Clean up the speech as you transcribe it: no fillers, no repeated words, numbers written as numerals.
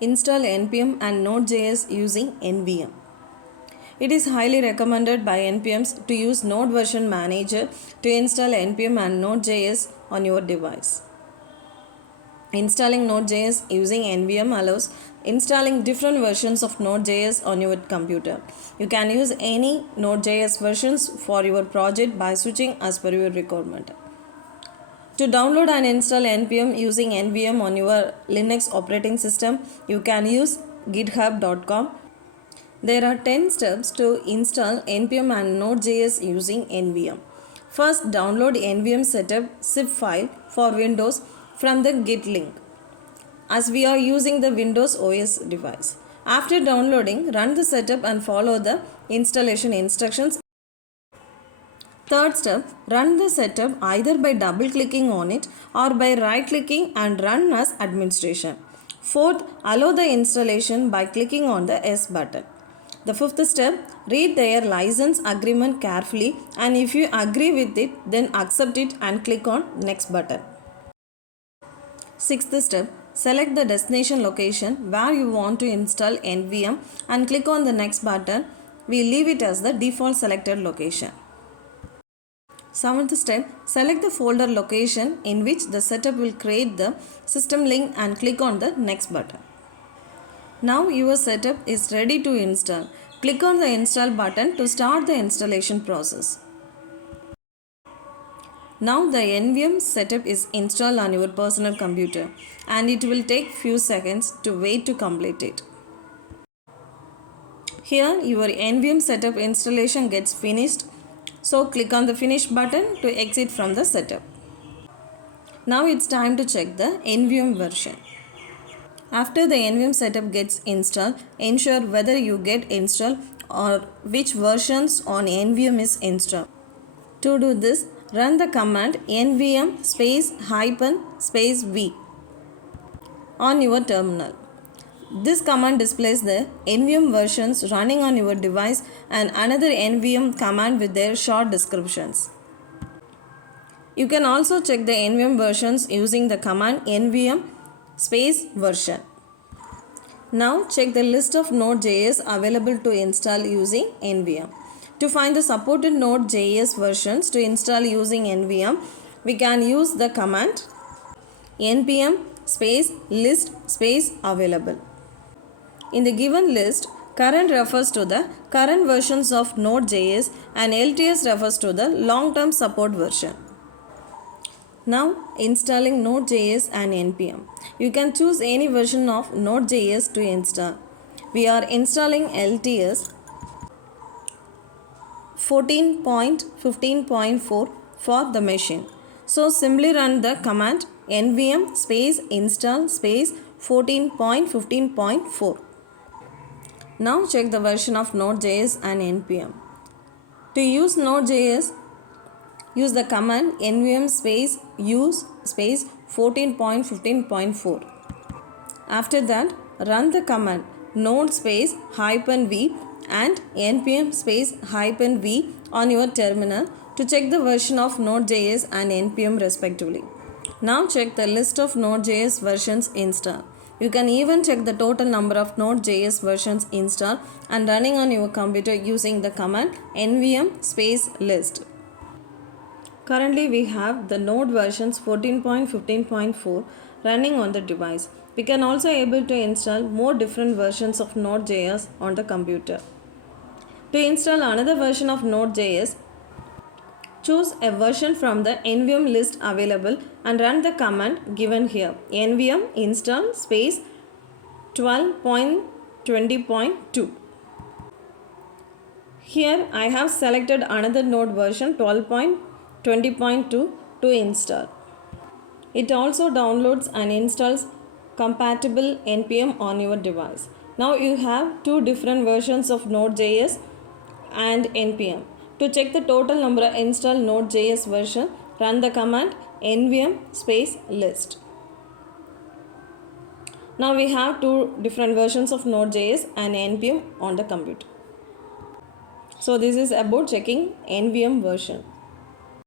Install NPM and Node.js using NVM. It is highly recommended by NPMs to use Node Version Manager to install NPM and Node.js on your device. Installing Node.js using NVM allows installing different versions of Node.js on your computer. You can use any Node.js versions for your project by switching as per your requirement. To download and install NPM using NVM on your Linux operating system, you can use github.com. There are 10 steps to install NPM and Node.js using NVM. First, download NVM setup zip file for Windows from the Git link, as we are using the Windows OS device. After downloading, run the setup and follow the installation instructions. Third step, run the setup either by double clicking on it or by right clicking and run as administration. Fourth, allow the installation by clicking on the S button. The fifth step, read their license agreement carefully, and if you agree with it, then accept it and click on next button. Sixth step, select the destination location where you want to install NVM and click on the next button. We leave it as the default selected location. Seventh step, select the folder location in which the setup will create the system link and click on the next button. Now your setup is ready to install. Click on the install button to start the installation process. Now the NVM setup is installed on your personal computer and it will take few seconds to wait to complete it. Here your NVM setup installation gets finished. So click on the finish button to exit from the setup. Now it's time to check the NVM version. After the NVM setup gets installed, ensure whether you get installed or which versions on NVM is installed. To do this, run the command nvm -v on your terminal. This command displays the NVM versions running on your device and another NVM command with their short descriptions. You can also check the NVM versions using the command nvm -version. Now check the list of Node.js available to install using NVM. To find the supported Node.js versions to install using NVM, we can use the command npm -list available. In the given list, current refers to the current versions of Node.js and LTS refers to the long-term support version. Now installing Node.js and NPM. You can choose any version of Node.js to install. We are installing LTS 14.15.4 for the machine. So simply run the command nvm -install -14.15.4. Now check the version of Node.js and NPM. To use Node.js, use the command nvm -use -14.15.4. After that, run the command node -v and npm -v on your terminal to check the version of Node.js and NPM respectively. Now check the list of Node.js versions installed. You can even check the total number of Node.js versions installed and running on your computer using the command nvm -list. Currently we have the Node versions 14.15.4 running on the device. We can also able to install more different versions of Node.js on the computer. To install another version of Node.js, choose a version from the NVM list available and run the command given here nvm install -12.20.2. Here I have selected another Node version 12.20.2 to install. It also downloads and installs compatible NPM on your device. Now you have two different versions of Node.js and NPM. To check the total number of installed Node.js version, run the command nvm -list. Now we have two different versions of Node.js and NPM on the computer. So this is about checking NVM version.